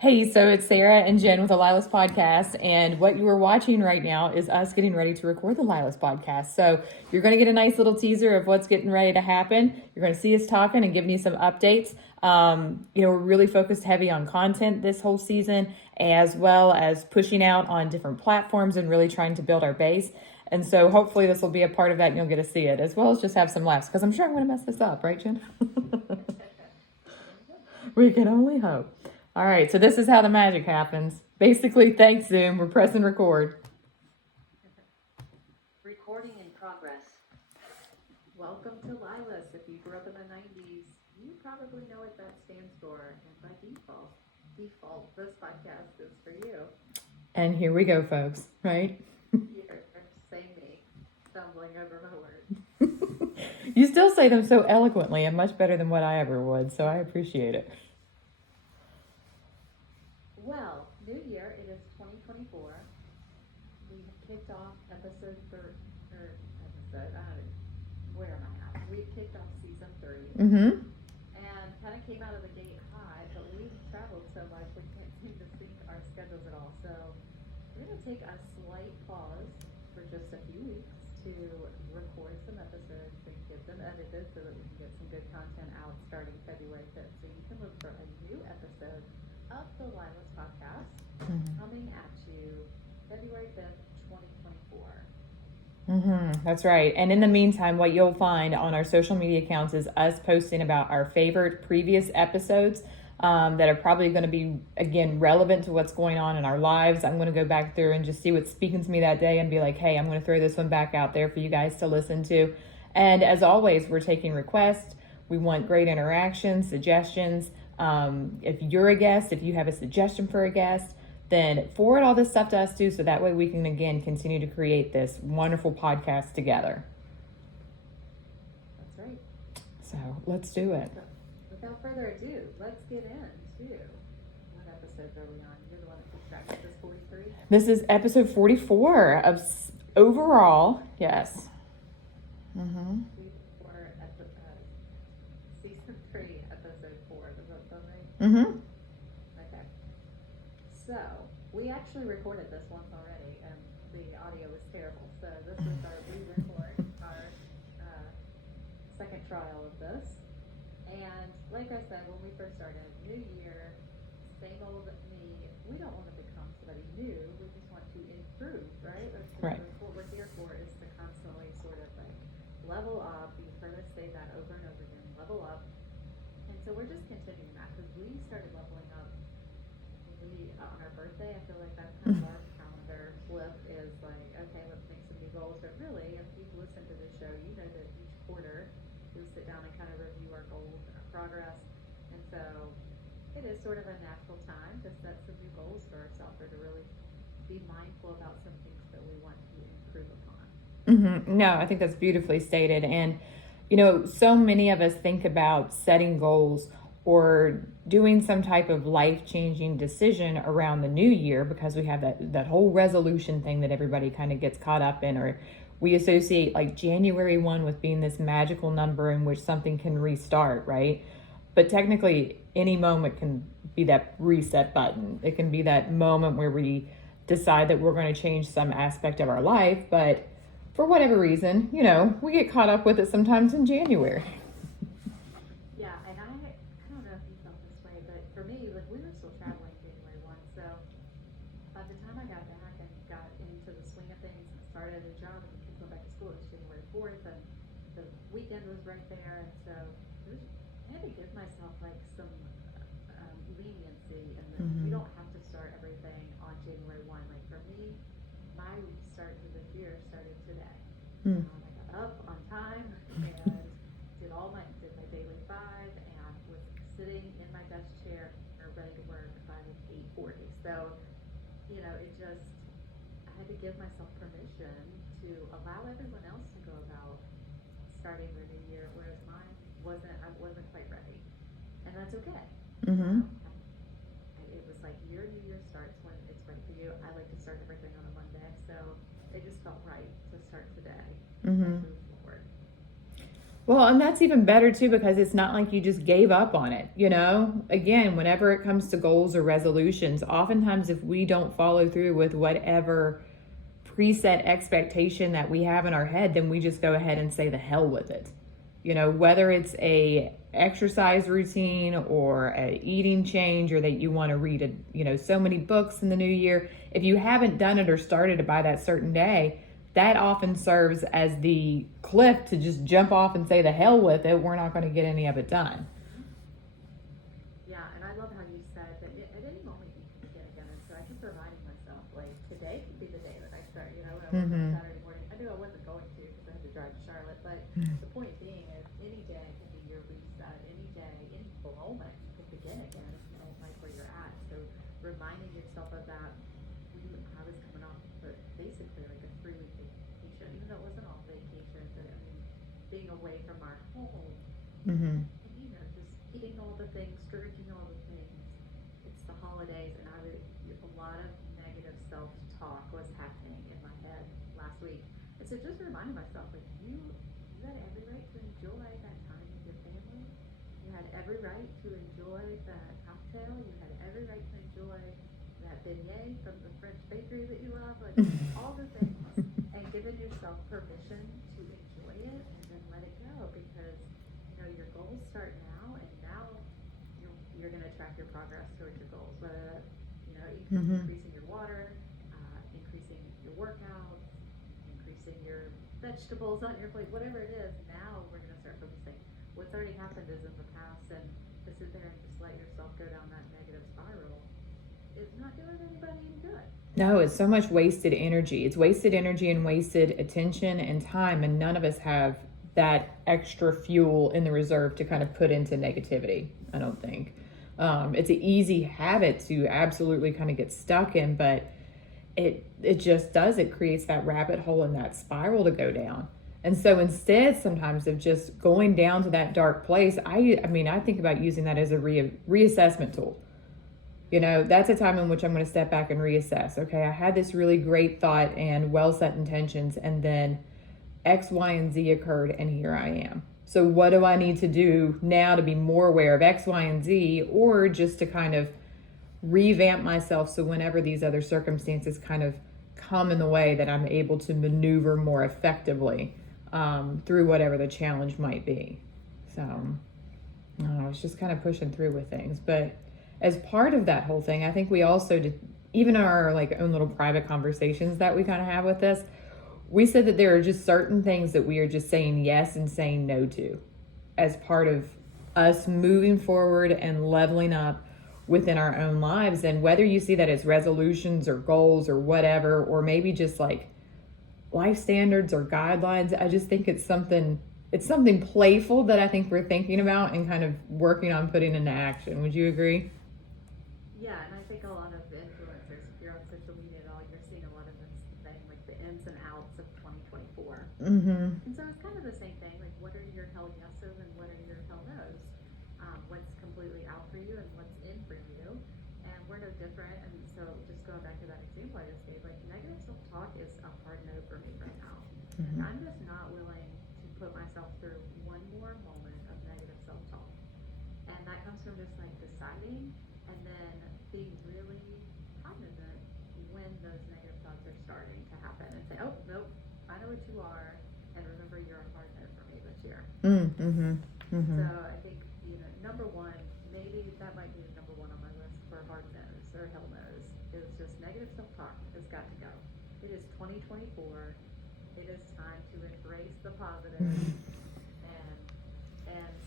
Hey, so it's Sarah and Jen with the Lilas Podcast, and what you are watching right now is us getting ready to record the Lilas Podcast. So you're going to get a nice little teaser of what's getting ready to happen. You're going to see us talking and giving you some updates. We're really focused heavy on content this whole season, as well as pushing out on different platforms and really trying to build our base. And so hopefully this will be a part of that and you'll get to see it, as well as just have some laughs, because I'm sure I'm going to mess this up, right, Jen? We can only hope. All right, so this is how the magic happens. Basically, thanks, Zoom. We're pressing record. Recording in progress. Welcome to Lilas. If you grew up in the 90s, you probably know what that stands for. And by default, this podcast is for you. And here we go, folks, right? You're saying me, stumbling over my words. You still say them so eloquently and much better than what I ever would, so I appreciate it. Well, new year, it is 2024. We have kicked off where am I at? We've kicked off season 3. Mm-hmm. And kind of came out of the gate high, but we've traveled so much we can't seem to sync our schedules at all. So we're going to take a slight pause for just a few weeks to record some episodes and get them edited so that we can get some good content out starting February 5th. So you can look for a new episode of the Lilas Podcast coming at you February 5th, 2024. That's right. And in the meantime, what you'll find on our social media accounts is us posting about our favorite previous episodes that are probably going to be, again, relevant to what's going on in our lives. I'm going to go back through and just see what's speaking to me that day and be like, hey, I'm going to throw this one back out there for you guys to listen to. And as always, we're taking requests. We want great interactions, suggestions. If you're a guest, if you have a suggestion for a guest, then forward all this stuff to us too, so that way we can, again, continue to create this wonderful podcast together. That's right. So let's do it. So, without further ado, let's get into what episode are we on? You're the one that keeps track. Is this 43? This is episode 44 of overall, yes. Season 3, episode 4. Does that sound right? Okay. So, we actually recorded this once already, and the audio was terrible. So this is our re-record, our second trial of this. And like I said, when we first started, new year, same old me. We don't want to become somebody new. We just want to improve, right? That's Right. what we're here for, is to constantly sort of like level up. You've heard us say that over and over again, level up. And so we're just continuing that, because we started leveling up on our birthday. I feel like that's kind of our calendar flip, is like, okay, let's make some new goals. But really, if you've listened to this show, you know that each quarter we sit down and kind of review our goals and our progress. And so it is sort of a natural time to set some new goals for ourselves, or to really be mindful about some things that we want to improve upon. No, I think that's beautifully stated. And, so many of us think about setting goals or doing some type of life-changing decision around the new year, because we have that whole resolution thing that everybody kind of gets caught up in, or we associate like January 1 with being this magical number in which something can restart, right? But technically, any moment can be that reset button. It can be that moment where we decide that we're going to change some aspect of our life, but for whatever reason, we get caught up with it sometimes in January. Yeah, and I don't know if you felt this way, but for me, like, we were still traveling January 1, so by the time I got back and got into the swing of things and started a job and the kids went back to school, it was January 4th, and the weekend was right there, and so I had to give myself like some leniency, and that we don't have to start everything on January 1. Like, for me, my start to this year started today. I got up on time and did my daily 5, and was sitting in my desk chair or ready to work by 8:40. So, I had to give myself permission to allow everyone else to go about starting their new year, whereas I wasn't quite ready, and that's okay. It was like, your new year starts when it's right for you. I like to start everything on a Monday, so it just felt right to start today and move forward. Well, and that's even better too because it's not like you just gave up on it, you know? Again, whenever it comes to goals or resolutions, oftentimes if we don't follow through with whatever preset expectation that we have in our head, then we just go ahead and say the hell with it. You know, whether it's a exercise routine or a eating change or that you want to read so many books in the new year, if you haven't done it or started it by that certain day, that often serves as the cliff to just jump off and say the hell with it. We're not going to get any of it done. Yeah, and I love how you said that at any moment you can begin again. And so I keep reminding myself, like, today could be the day that I start. You know, when I woke up Saturday morning, I knew I wasn't going to because I had to drive to Charlotte. But the point being is, any day can be your reset. Any day, any moment, you can begin again if you don't like where you're at. So reminding yourself of that. I was coming off, but basically like a 3-week vacation, even though it wasn't all vacation. But I mean, being away from our home. Mm-hmm. And just eating all the things, drinking all the things. It's the holidays, and a lot of negative self-talk was happening in my head last week. And so just reminding myself, like, you had every right to enjoy that time with your family. You had every right to enjoy that cocktail. You had every right to enjoy that beignet from the French bakery that you love. Like, all the things. And giving yourself permission to enjoy it and then let it go, because your goals start now, and now you're going to track your progress towards your goals, whether that's increasing your water, increasing your workouts, increasing your vegetables on your plate, whatever it is. Now we're going to start focusing. What's already happened is in the past, and to sit there and just let yourself go down that negative spiral is not doing anybody any good. No, it's so much wasted energy. It's wasted energy and wasted attention and time, and none of us have that extra fuel in the reserve to kind of put into negativity, I don't think. It's an easy habit to absolutely kind of get stuck in, but it just does. It creates that rabbit hole and that spiral to go down. And so instead, sometimes of just going down to that dark place, I think about using that as a reassessment tool. You know, that's a time in which I'm going to step back and reassess. Okay, I had this really great thought and well set intentions, and then X, Y, and Z occurred, and here I am. So what do I need to do now to be more aware of X, Y, and Z, or just to kind of revamp myself so whenever these other circumstances kind of come in the way, that I'm able to maneuver more effectively through whatever the challenge might be. So I don't know, it's just kind of pushing through with things. But as part of that whole thing, I think we also did, even in our own little private conversations that we kind of have with this, we said that there are just certain things that we are just saying yes and saying no to as part of us moving forward and leveling up within our own lives. And whether you see that as resolutions or goals or whatever, or maybe just like life standards or guidelines, I just think it's something playful that I think we're thinking about and kind of working on putting into action. Would you agree? Yeah, and I think a lot of influencers, if you're on social media at all, you're seeing a lot of this thing, like the ins and outs of 2024. Mm-hmm. And so it's kind of the same thing, like what are your hell yeses and what are your hell nos? What's completely out for you and what's in for you? And we're no different. And so just going back to that example I just gave, like negative self-talk is a hard no for me right now. Mm-hmm. And I'm just not willing to put myself through one more moment of negative self-talk. And that comes from just like deciding and then being really cognizant when those negative thoughts are starting to happen and say, oh, nope, I know what you are, and remember you're a hard no for me this year. Mm-hmm. Mm-hmm. So I think, number one, maybe that might be number one on my list for hard no's or hell no's, is just negative self-talk has got to go. It is 2024. It is time to embrace the positive and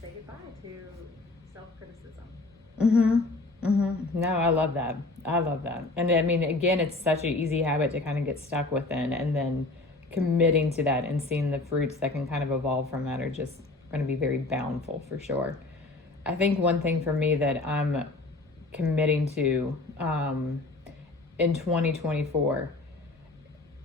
say goodbye to self-criticism. Mm-hmm. Mm-hmm. No, I love that. And I mean, again, it's such an easy habit to kind of get stuck within, and then committing to that and seeing the fruits that can kind of evolve from that are just going to be very bountiful for sure. I think one thing for me that I'm committing to in 2024,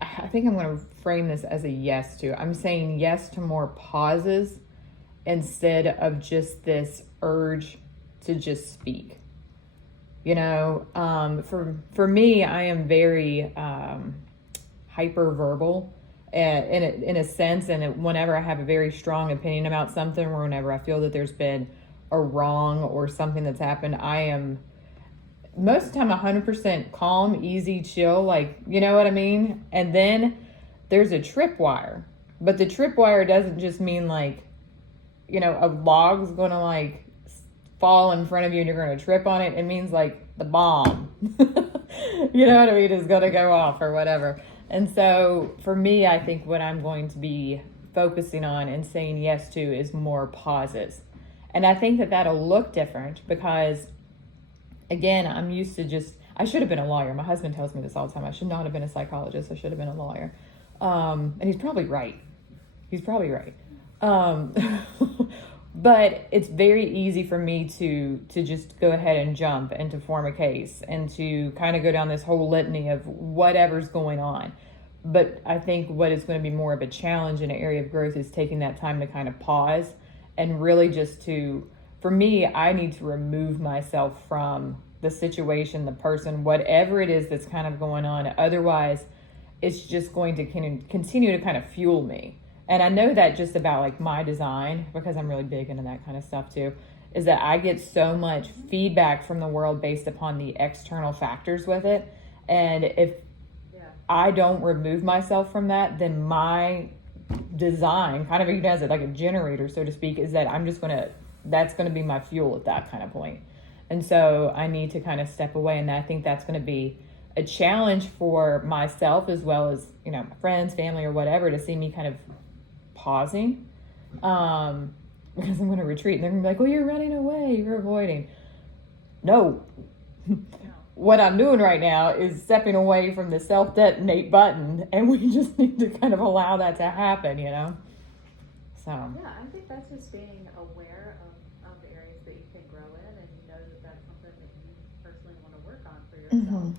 I think I'm going to frame this as a yes to. I'm saying yes to more pauses instead of just this urge to just speak. For me, I am very hyper verbal in a sense. And whenever I have a very strong opinion about something, or whenever I feel that there's been a wrong or something that's happened, I am most of the time 100% calm, easy, chill, like, you know what I mean? And then there's a tripwire. But the tripwire doesn't just mean like, you know, a log's gonna like fall in front of you and you're gonna trip on it. It means like the bomb, you know what I mean, is gonna go off or whatever. And so for me, I think what I'm going to be focusing on and saying yes to is more pauses. And I think that that'll look different because, again, I'm used to just, I should have been a lawyer. My husband tells me this all the time. I should not have been a psychologist. I should have been a lawyer. And he's probably right. He's probably right. But it's very easy for me to just go ahead and jump and to form a case and to kind of go down this whole litany of whatever's going on. But I think what is going to be more of a challenge in an area of growth is taking that time to kind of pause and really just to, for me, I need to remove myself from the situation, the person, whatever it is that's kind of going on. Otherwise, it's just going to continue to kind of fuel me. And I know that just about like my design, because I'm really big into that kind of stuff too, is that I get so much feedback from the world based upon the external factors with it. And if I don't remove myself from that, then my design kind of even as it like a generator, so to speak, is that that's going to be my fuel at that kind of point. And so I need to kind of step away. And I think that's going to be a challenge for myself as well as, you know, my friends, family, or whatever, to see me kind of pausing, because I'm going to retreat and they're going to be like, well, you're running away, you're avoiding. No. What I'm doing right now is stepping away from the self-detonate button, and we just need to kind of allow that to happen, you know? So. Yeah, I think that's just being aware of the areas that you can grow in, and you know that that's something that you personally want to work on for yourself. And